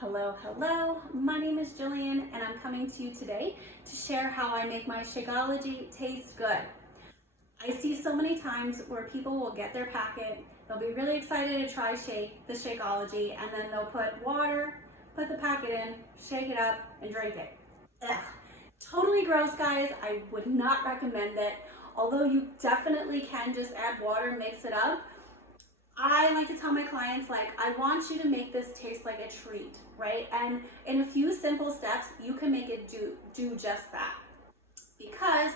Hello, hello. My name is Jillian and I'm coming to you today to share how I make my Shakeology taste good. I see so many times where people will get their packet, they'll be really excited to try the Shakeology, and then they'll put water, put the packet in, shake it up, and drink it. Ugh. Totally gross, guys. I would not recommend it. Although you definitely can just add water, mix it up. I like to tell my clients, I want you to make this taste like a treat, right? And in a few simple steps, you can make it do just that. Because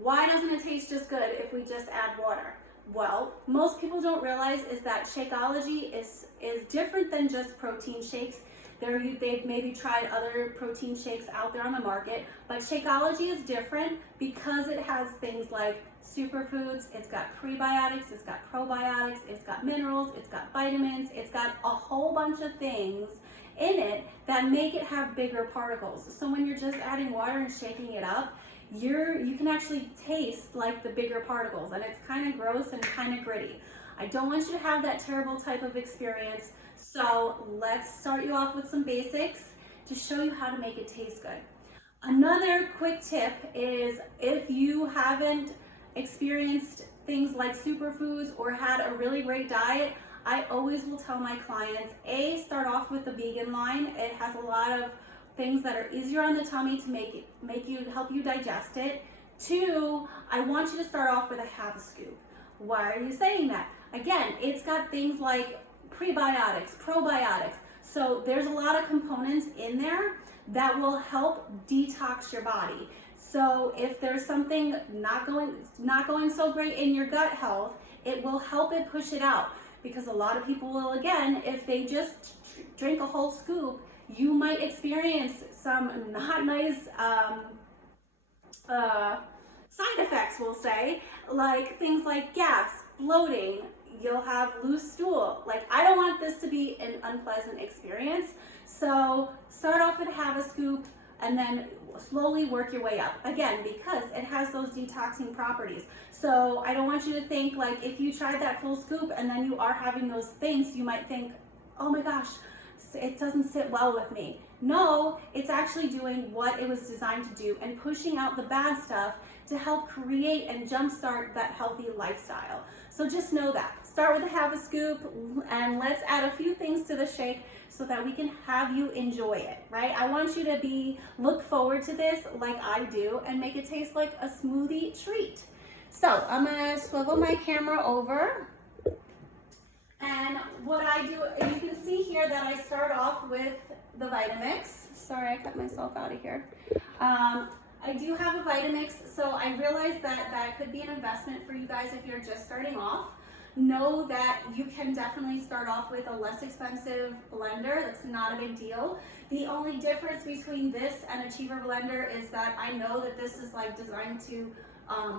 why doesn't it taste just good if we just add water? Well, most people don't realize is that Shakeology is different than just protein shakes. They've maybe tried other protein shakes out there on the market, but Shakeology is different because it has things like superfoods, it's got prebiotics, it's got probiotics, it's got minerals, it's got vitamins, it's got a whole bunch of things in it that make it have bigger particles. So when you're just adding water and shaking it up, you can actually taste like the bigger particles, and it's kind of gross and kind of gritty. I don't want you to have that terrible type of experience. So let's start you off with some basics to show you how to make it taste good. Another quick tip is if you haven't experienced things like superfoods or had a really great diet, I always will tell my clients, start off with the vegan line. It has a lot of things that are easier on the tummy to help you digest it. 2, I want you to start off with a half a scoop. Why are you saying that? Again, it's got things like prebiotics, probiotics. So there's a lot of components in there that will help detox your body. So if there's something not going so great in your gut health, it will help it push it out. Because a lot of people will, again, if they just drink a whole scoop, you might experience some not nice side effects, we'll say, like things like gas, bloating, you'll have loose stool. I don't want this to be an unpleasant experience. So start off with half a scoop and then slowly work your way up. Again, because it has those detoxing properties. So I don't want you to think if you tried that full scoop and then you are having those things, you might think, oh my gosh, it doesn't sit well with me. No, it's actually doing what it was designed to do and pushing out the bad stuff to help create and jumpstart that healthy lifestyle. So just know that. Start with a half a scoop and let's add a few things to the shake so that we can have you enjoy it, right? I want you to look forward to this like I do and make it taste like a smoothie treat. So I'm gonna swivel my camera over. And what I do, you can see here that I start off with the Vitamix. Sorry, I cut myself out of here. I do have a Vitamix, so I realize that could be an investment for you guys if you're just starting off. Know that you can definitely start off with a less expensive blender. That's not a big deal. The only difference between this and a cheaper blender is that I know that this is designed to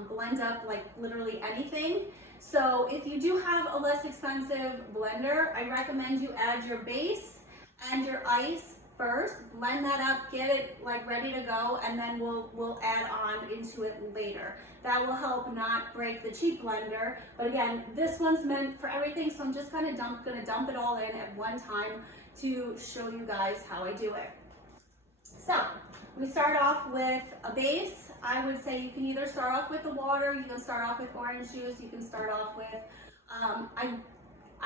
blend up literally anything. So if you do have a less expensive blender, I recommend you add your base and your ice first, blend that up, get it ready to go, and then we'll add on into it later. That will help not break the cheap blender. But again, this one's meant for everything, so I'm just gonna dump it all in at one time to show you guys how I do it. So we start off with a base. I would say you can either start off with the water, you can start off with orange juice, you can start off with,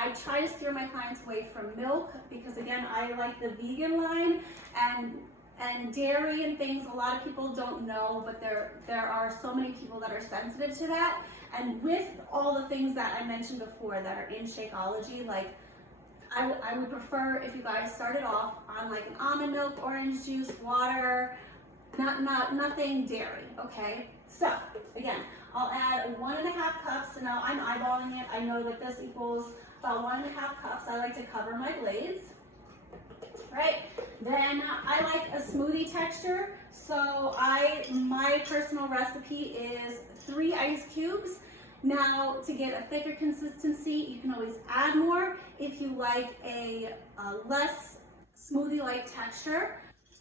I try to steer my clients away from milk because again, I like the vegan line and dairy and things. A lot of people don't know, but there are so many people that are sensitive to that. And with all the things that I mentioned before that are in Shakeology, I would prefer if you guys started off on an almond milk, orange juice, water, nothing dairy, okay? So again, I'll add 1.5 cups. So now I'm eyeballing it. I know that this equals about 1.5 cups. I like to cover my blades, right? Then I like a smoothie texture. So my personal recipe is 3 ice cubes. Now, to get a thicker consistency, you can always add more. If you like a less smoothie-like texture,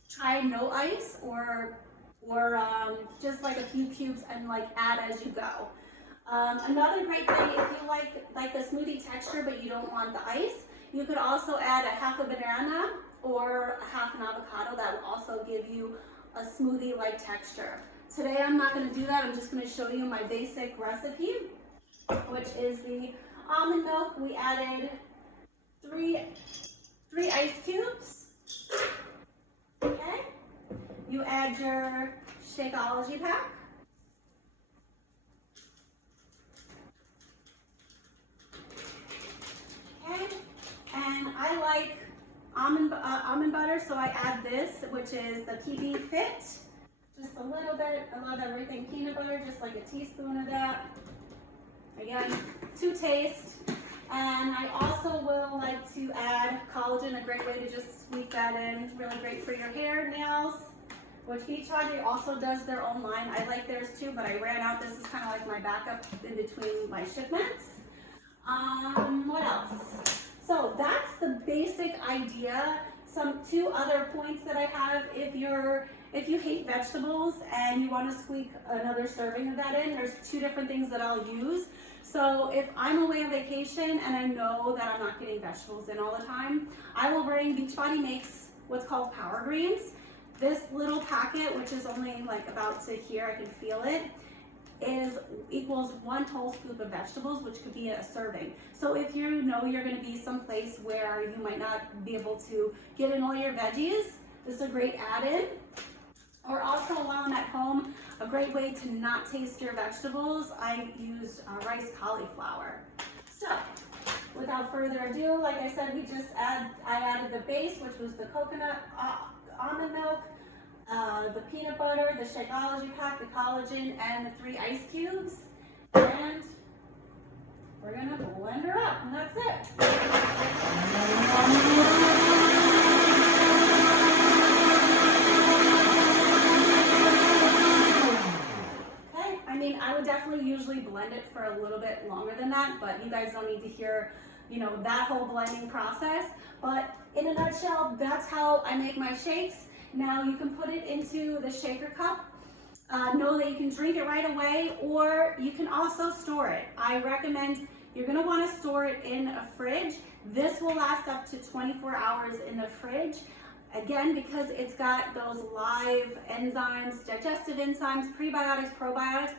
try no ice or just a few cubes and add as you go. Another great thing, if you like the smoothie texture but you don't want the ice, you could also add a half a banana or or a half an avocado. That will also give you a smoothie-like texture. Today I'm not going to do that. I'm just going to show you my basic recipe, which is the almond milk. We added three ice cubes. Okay. You add your Shakeology pack. Okay. And I like almond butter, so I add this, which is the PB Fit. Just a little bit. I love everything peanut butter, just like a teaspoon of that. Again, to taste. And I also will like to add collagen, a great way to just squeak that in. Really great for your hair, nails, which Beachbody also does their own line. I like theirs too, but I ran out. This is kind of like my backup in between my shipments. What else? So that's the basic idea. Two other points that I have. If you hate vegetables and you want to squeak another serving of that in, there's two different things that I'll use. So if I'm away on vacation and I know that I'm not getting vegetables in all the time, I will bring, Beachbody makes what's called Power Greens. This little packet, which is only like about to here, I can feel it, equals 1 whole scoop of vegetables, which could be a serving. So if you know you're going to be someplace where you might not be able to get in all your veggies, this is a great add-in. Or also, while I'm at home, a great way to not taste your vegetables, I used rice cauliflower. So, without further ado, like I said, I added the base, which was the coconut almond milk, the peanut butter, the Shakeology pack, the collagen, and the 3 ice cubes. And we're gonna blend her up, and that's it. I would definitely usually blend it for a little bit longer than that, but you guys don't need to hear, that whole blending process. But in a nutshell, that's how I make my shakes. Now you can put it into the shaker cup. Know that you can drink it right away, or you can also store it. I recommend you're going to want to store it in a fridge. This will last up to 24 hours in the fridge. Again, because it's got those live enzymes, digestive enzymes, prebiotics, probiotics.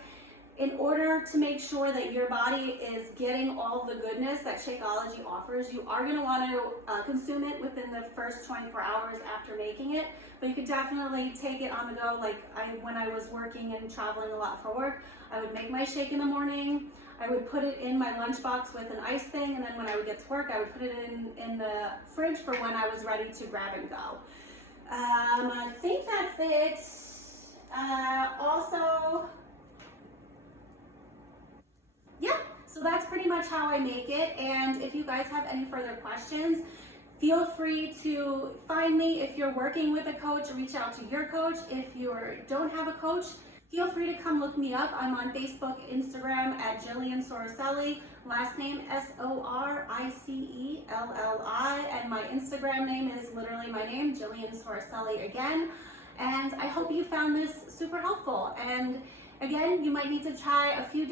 In order to make sure that your body is getting all the goodness that Shakeology offers, you are going to want to consume it within the first 24 hours after making it. But you could definitely take it on the go. Like when I was working and traveling a lot for work, I would make my shake in the morning. I would put it in my lunchbox with an ice thing, and then when I would get to work, I would put it in the fridge for when I was ready to grab and go. I think that's it. So that's pretty much how I make it. And if you guys have any further questions, feel free to find me. If you're working with a coach, reach out to your coach. If you don't have a coach, feel free to come look me up. I'm on Facebook, Instagram at Jillian Soricelli, last name Soricelli, and my Instagram name is literally my name, Jillian Soricelli again. And I hope you found this super helpful. And again, you might need to try a few different